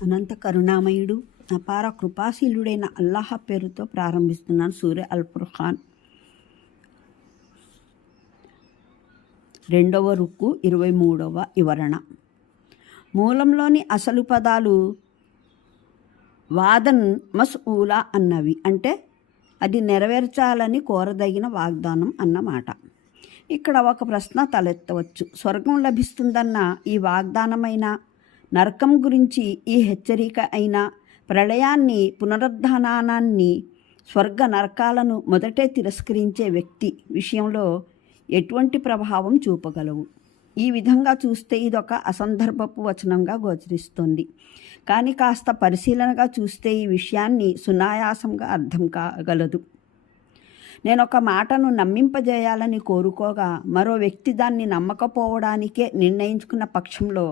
అనంత కరుణామయుడు అపార కృపాశీలుడైన అల్లాహ్ పేరుతో ప్రారంభిస్తున్నాను. సూర్య అల్ ఫుర్ఖాన్ 2వ రుక్కు 23వ వివరణ. మూలంలోని అసలు పదాలు వాదన్ మస్ఊలా అన్నవి, అంటే అది నెరవేర్చాలని కోరదగిన వాగ్దానం అన్నమాట. ఇక్కడ ఒక ప్రశ్న తలెత్తవచ్చు. స్వర్గం లభిస్తుందన్న ఈ వాగ్దానమైన, నరకం గురించి ఈ హెచ్చరిక అయిన, ప్రళయాన్ని, పునరుద్ధానాన్ని, స్వర్గ నరకాలను మొదటే తిరస్కరించే వ్యక్తి విషయంలో ఎటువంటి ప్రభావం చూపగలవు? ఈ విధంగా చూస్తే ఇదొక అసందర్భపు వచనంగా గోచరిస్తుంది. కానీ కాస్త పరిశీలనగా చూస్తే ఈ విషయాన్ని సునాయాసంగా అర్థం కాగలదు. నేను ఒక మాటను నమ్మింపజేయాలని కోరుకోగా మరో వ్యక్తి దాన్ని నమ్మకపోవడానికే నిర్ణయించుకున్న పక్షంలో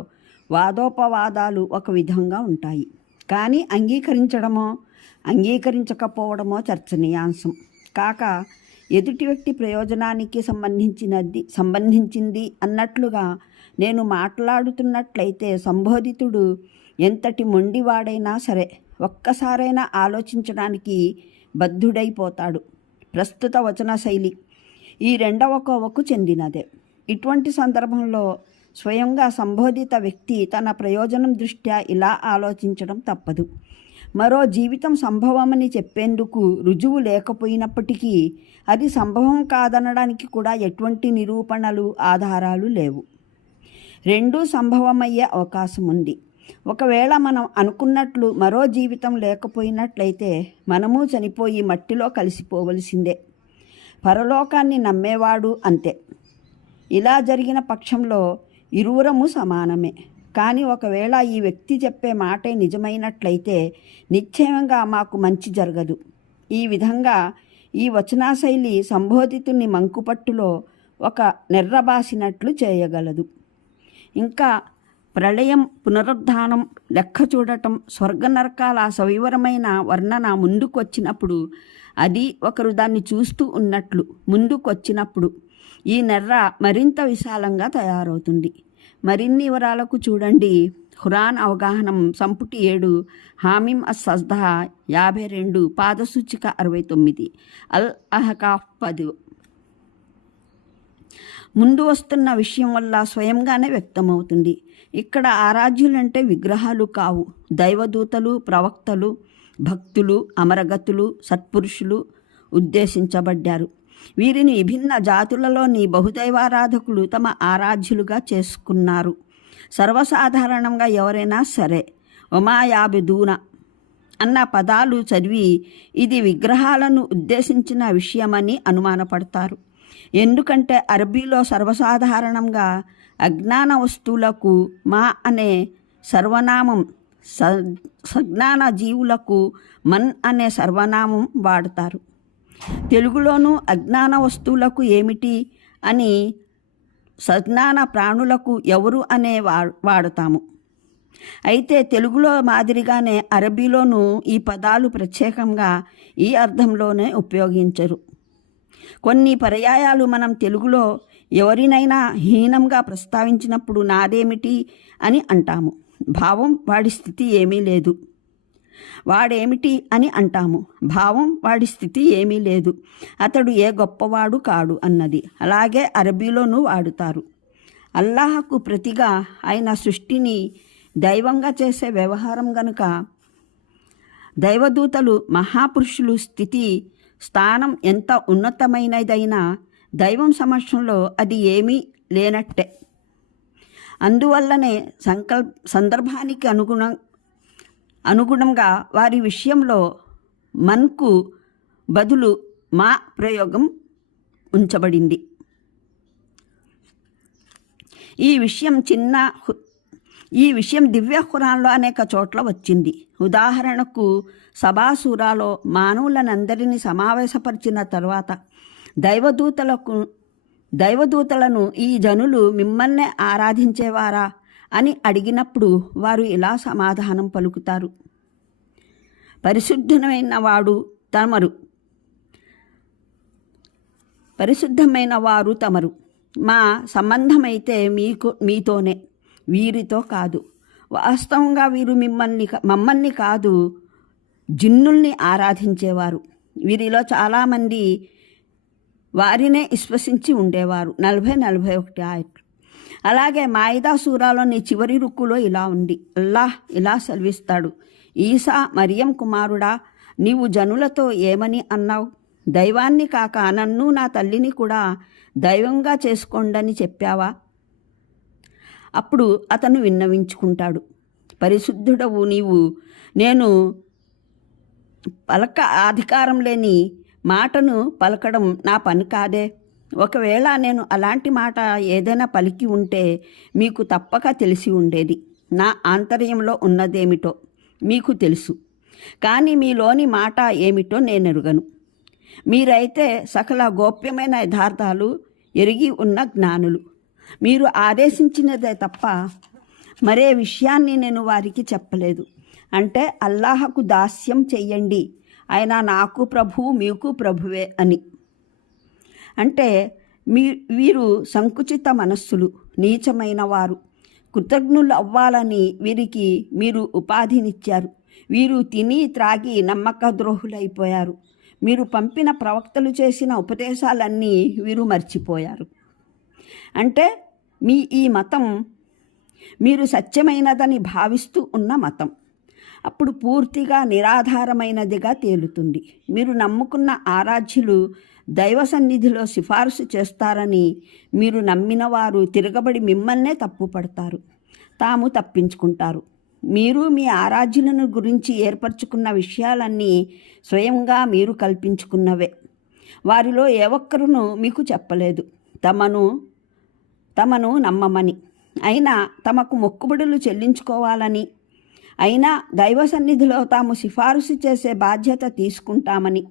వాదోపవాదాలు ఒక విధంగా ఉంటాయి. కానీ అంగీకరించడమో అంగీకరించకపోవడమో చర్చనీయాంశం కాక, ఎదుటి వ్యక్తి ప్రయోజనానికి సంబంధించింది అన్నట్లుగా నేను మాట్లాడుతున్నట్లయితే సంబోధితుడు ఎంతటి మొండివాడైనా సరే ఒక్కసారైనా ఆలోచించడానికి బద్ధుడైపోతాడు. ప్రస్తుత వచన శైలి ఈ రెండవ కోవకు చెందినదే. ఇటువంటి సందర్భంలో స్వయంగా సంబోధిత వ్యక్తి తన ప్రయోజనం దృష్ట్యా ఇలా ఆలోచించడం తప్పదు. మరో జీవితం సంభవమని చెప్పేందుకు రుజువు లేకపోయినప్పటికీ అది సంభవం కాదనడానికి కూడా ఎటువంటి నిరూపణలు, ఆధారాలు లేవు. రెండూ సంభవమయ్యే అవకాశం ఉంది. ఒకవేళ మనం అనుకున్నట్లు మరో జీవితం లేకపోయినట్లయితే మనము చనిపోయి మట్టిలో కలిసిపోవలసిందే. పరలోకాన్ని నమ్మేవాడు అంతే. ఇలా జరిగిన పక్షంలో ఇరువురము సమానమే. కానీ ఒకవేళ ఈ వ్యక్తి చెప్పే మాటే నిజమైనట్లయితే నిశ్చయంగా మాకు మంచి జరగదు. ఈ విధంగా ఈ వచనాశైలి సంబోధితుని మంకుపట్టులో ఒక నెర్రబాసినట్లు చేయగలదు. ఇంకా ప్రళయం, పునరుద్ధానం, లెక్క చూడటం, స్వర్గ నరకాల సవివరమైన వర్ణన ముందుకొచ్చినప్పుడు, అది ఒకరు దాన్ని చూస్తూ ఉన్నట్లు ముందుకొచ్చినప్పుడు ఈ నెర్ర మరింత విశాలంగా తయారవుతుంది. మరిన్ని వివరాలకు చూడండి ఖురాన్ అవగాహనం సంపుటి 7 హామీమ్ అస్-సజ్దా 52 పాదసూచిక 69 అల్ అహకాఫ్ 10. ముందు వస్తున్న విషయం వల్ల స్వయంగానే వ్యక్తమవుతుంది. ఇక్కడ ఆరాధ్యులంటే విగ్రహాలు కావు, దైవదూతలు, ప్రవక్తలు, భక్తులు, అమరగతులు, సత్పురుషులు ఉద్దేశించబడ్డారు. వీరిని విభిన్న జాతులలోని బహుదైవారాధకులు తమ ఆరాధ్యులుగా చేసుకున్నారు. సర్వసాధారణంగా ఎవరైనా సరే ఒమాయాబిదూన అన్న పదాలు చదివి ఇది విగ్రహాలను ఉద్దేశించిన విషయమని అనుమానపడతారు. ఎందుకంటే అరబీలో సర్వసాధారణంగా అజ్ఞాన వస్తువులకు మా అనే సర్వనామం, సజ్ఞాన జీవులకు మన్ అనే సర్వనామం వాడతారు. తెలుగులోనూ అజ్ఞాన వస్తువులకు ఏమిటి అని, సజ్ఞాన ప్రాణులకు ఎవరు అనే వాడతాము. అయితే తెలుగులో మాదిరిగానే అరబీలోనూ ఈ పదాలు ప్రత్యేకంగా ఈ అర్థంలోనే ఉపయోగించరు. కొన్ని పర్యాయాలు మనం తెలుగులో ఎవరినైనా హీనంగా ప్రస్తావించినప్పుడు నాదేమిటి అని అంటాము. భావం వాడి స్థితి ఏమీ లేదు. వాడేమిటి అని అంటాము. భావం వాడి స్థితి ఏమీ లేదు, అతడు ఏ గొప్పవాడు కాడు అన్నది. అలాగే అరబీలోనూ వాడుతారు. అల్లాహకు ప్రతిగా ఆయన సృష్టిని దైవంగా చేసే వ్యవహారం గనుక దైవదూతలు, మహాపురుషులు స్థితి, స్థానం ఎంత ఉన్నతమైనదైనా దైవం సమక్షంలో అది ఏమీ లేనట్టే. అందువల్లనే సందర్భానికి అనుగుణంగా వారి విషయంలో మన్కు బదులు మా ప్రయోగం ఉంచబడింది. ఈ విషయం దివ్య ఖురాన్లో అనేక చోట్ల వచ్చింది. ఉదాహరణకు సబాసూరాలో మానవులనందరినీ సమావేశపరిచిన తర్వాత దైవదూతలను ఈ జనులు మిమ్మల్నే ఆరాధించేవారా అని అడిగినప్పుడు వారు ఇలా సమాధానం పలుకుతారు: పరిశుద్ధమైన వారు తమరు. మా సంబంధమైతే మీతోనే, వీరితో కాదు. వాస్తవంగా వీరు మమ్మల్ని కాదు, జిన్నుల్ని ఆరాధించేవారు. వీరిలో చాలామంది వారినే విశ్వసించి ఉండేవారు. 40-41 ఆయట్లు. అలాగే మాయిదా సూరాలోని చివరి రుక్కులో ఇలా ఉంది. అల్లాహ్ ఇలా సెలవిస్తాడు, ఈసా మరియం కుమారుడా, నీవు జనులతో ఏమని అన్నావు? దైవాన్ని కాక నన్ను నా తల్లిని కూడా దైవంగా చేసుకోండని చెప్పావా? అప్పుడు అతను విన్నవించుకుంటాడు, పరిశుద్ధుడవు నీవు, నేను అధికారం లేని మాటను పలకడం నా పని కాదే. ఒకవేళ నేను అలాంటి మాట ఏదైనా పలికి ఉంటే మీకు తప్పక తెలిసి ఉండేది. నా ఆంతర్యంలో ఉన్నదేమిటో మీకు తెలుసు, కానీ మీలోని మాట ఏమిటో నేనెరుగను. మీరైతే సకల గోప్యమైన యథార్థాలు ఎరిగి ఉన్న జ్ఞానులు. మీరు ఆదేశించినదే తప్ప మరే విషయాన్ని నేను వారికి చెప్పలేదు. అంటే అల్లాహకు దాస్యం చెయ్యండి, ఆయన నాకు ప్రభువు మీకు ప్రభువే అని. అంటే వీరు సంకుచిత మనస్సులు, నీచమైన వారు. కృతజ్ఞులు అవ్వాలని వీరికి మీరు ఉపాధినిచ్చారు. వీరు తిని త్రాగి నమ్మక ద్రోహులైపోయారు. మీరు పంపిన ప్రవక్తలు చేసిన ఉపదేశాలన్నీ వీరు మర్చిపోయారు. అంటే ఈ మతం మీరు సత్యమైనదని భావిస్తూ ఉన్న మతం అప్పుడు పూర్తిగా నిరాధారమైనదిగా తేలుతుంది. మీరు నమ్ముకున్న ఆరాధ్యులు దైవ సన్నిధిలో సిఫారసు చేస్తారని మీరు నమ్మిన వారు తిరగబడి మిమ్మల్నే తప్పుపడతారు, తాము తప్పించుకుంటారు. మీరు మీ ఆరాధ్యులను గురించి ఏర్పరచుకున్న విషయాలన్నీ స్వయంగా మీరు కల్పించుకున్నవే. వారిలో ఏ ఒక్కరునూ మీకు చెప్పలేదు తమను నమ్మమని, అయినా తమకు మొక్కుబడులు చెల్లించుకోవాలని, అయినా దైవ సన్నిధిలో తాము సిఫారసు చేసే బాధ్యత తీసుకుంటామని.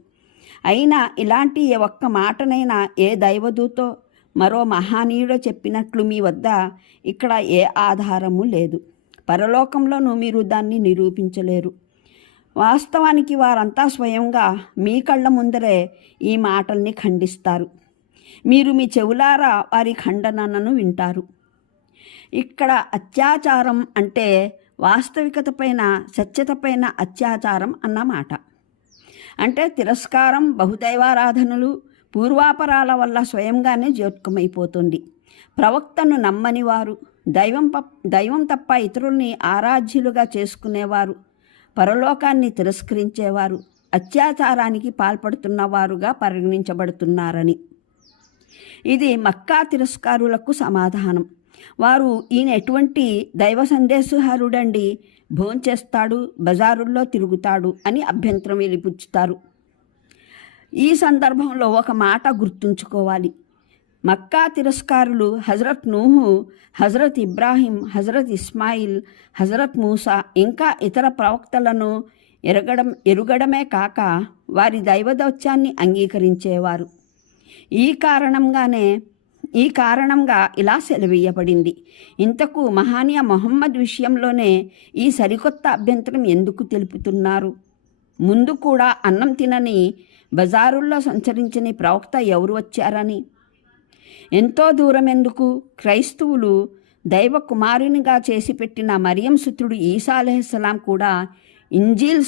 అయినా ఇలాంటి ఏ ఒక్క మాటనైనా ఏ దైవదూతో మరో మహానీయుడో చెప్పినట్లు మీ వద్ద ఇక్కడ ఏ ఆధారము లేదు. పరలోకంలోనూ మీరు దాన్ని నిరూపించలేరు. వాస్తవానికి వారంతా స్వయంగా మీ కళ్ళ ముందరే ఈ మాటల్ని ఖండిస్తారు. మీరు మీ చెవులారా వారి ఖండనను వింటారు. ఇక్కడ అత్యాచారం అంటే వాస్తవికతపైన, సత్యతపైన అత్యాచారం అన్నమాట. అంటే తిరస్కారం, బహుదైవారాధనలు పూర్వాపరాల వల్ల స్వయంగానే జోత్కమైపోతుంది. ప్రవక్తను నమ్మని వారు, దైవం తప్ప ఇతరుల్ని ఆరాధ్యులుగా చేసుకునేవారు, పరలోకాన్ని తిరస్కరించేవారు అత్యాచారానికి పాల్పడుతున్నవారుగా పరిగణించబడుతున్నారని. ఇది మక్కా తిరస్కారులకు సమాధానం. వారు ఈయన ఎటువంటి దైవ సందేశహరుడండి, భోంచేస్తాడు, బజారుల్లో తిరుగుతాడు అని అభ్యంతరం వెలిపుచ్చుతారు. ఈ సందర్భంలో ఒక మాట గుర్తుంచుకోవాలి. మక్కా తిరస్కారులు హజరత్ నూహు, హజరత్ ఇబ్రాహీం, హజరత్ ఇస్మాయిల్, హజరత్ మూసా ఇంకా ఇతర ప్రవక్తలను ఎరుగడమే కాక వారి దైవదౌత్యాన్ని అంగీకరించేవారు. ఈ కారణంగా ఇలా సెలవీయబడింది. ఇంతకు మహానీయ మొహమ్మద్ విషయంలోనే ఈ సరికొత్త అభ్యంతరం ఎందుకు తెలుపుతున్నారు? ముందు కూడా అన్నం తినని, బజారుల్లో సంచరించని ప్రవక్త ఎవరు వచ్చారని. ఎంతో దూరం ఎందుకు? క్రైస్తవులు దైవ కుమారునిగా చేసి పెట్టిన మరియం సుతుడు ఈసా అలైహిస్సలాం కూడా ఇంజీల్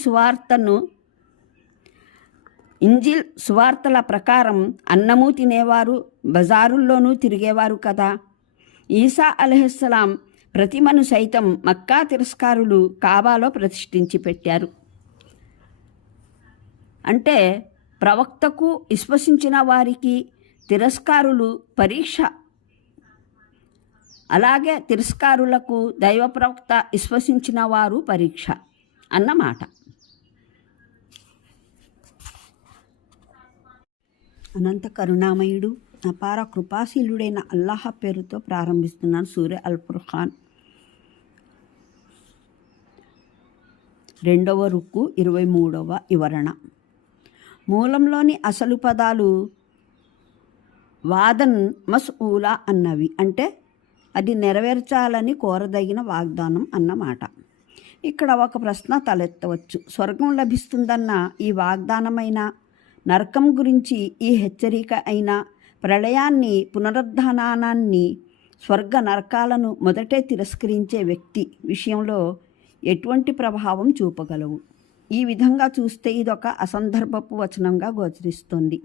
సువార్తల ప్రకారం అన్నము తినేవారు, బజారుల్లోనూ తిరిగేవారు కదా. ఈసా అలైహిస్సలాం ప్రతిమను సైతం మక్కా తిరస్కారులు కాబాలో ప్రతిష్ఠించి పెట్టారు. అంటే ప్రవక్తకు విశ్వసించిన వారికి తిరస్కారులు పరీక్ష, అలాగే తిరస్కారులకు దైవ ప్రవక్త విశ్వసించిన వారు పరీక్ష అన్నమాట. అనంత కరుణామయుడు, అపార కృపాశీలుడైన అల్లాహ్ పేరుతో ప్రారంభిస్తున్నాను. సూరా అల్ ఫుర్ఖాన్ 2వ రుక్కు 23వ వివరణ. మూలంలోని అసలు పదాలు వాదన్ మస్ఊలా అన్నవి. అంటే అది నెరవేర్చాలని కోరదగిన వాగ్దానం అన్నమాట. ఇక్కడ ఒక ప్రశ్న తలెత్తవచ్చు. స్వర్గం లభిస్తుందన్న ఈ వాగ్దానమైన, నరకం గురించి ఈ హెచ్చరిక అయినా, ప్రళయాన్ని, పునరుద్ధానాన్ని స్వర్గ నరకాలను మొదటే తిరస్కరించే వ్యక్తి విషయంలో ఎటువంటి ప్రభావం చూపగలవు? ఈ విధంగా చూస్తే ఇదొక అసందర్భపు వచనంగా గోచరిస్తుంది.